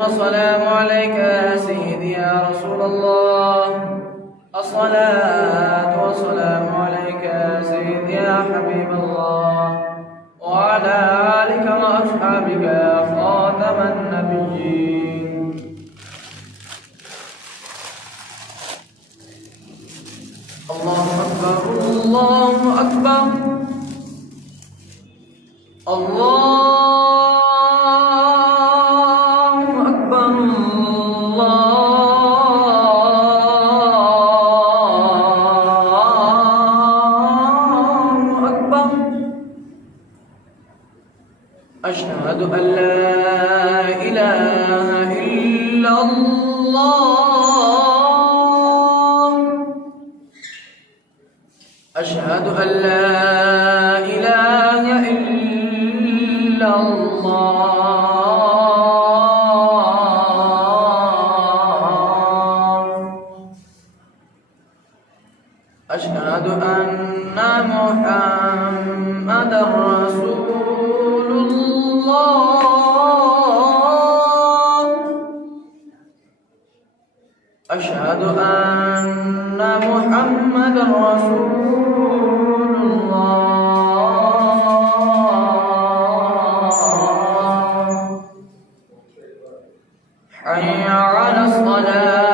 السلام عليك يا سيدي يا رسول الله. الصلاة والسلام عليك يا سيدي يا حبيب الله، وعلى آلك وأصحابك يا خاتم النبيين. الله أكبر الله أكبر الله أشهد أن لا إله إلا الله. أشهد أن لا إله إلا الله. أشهد أن محمدا رسول الله. أشهد أن محمدا رسول الله. حي على الصلاة.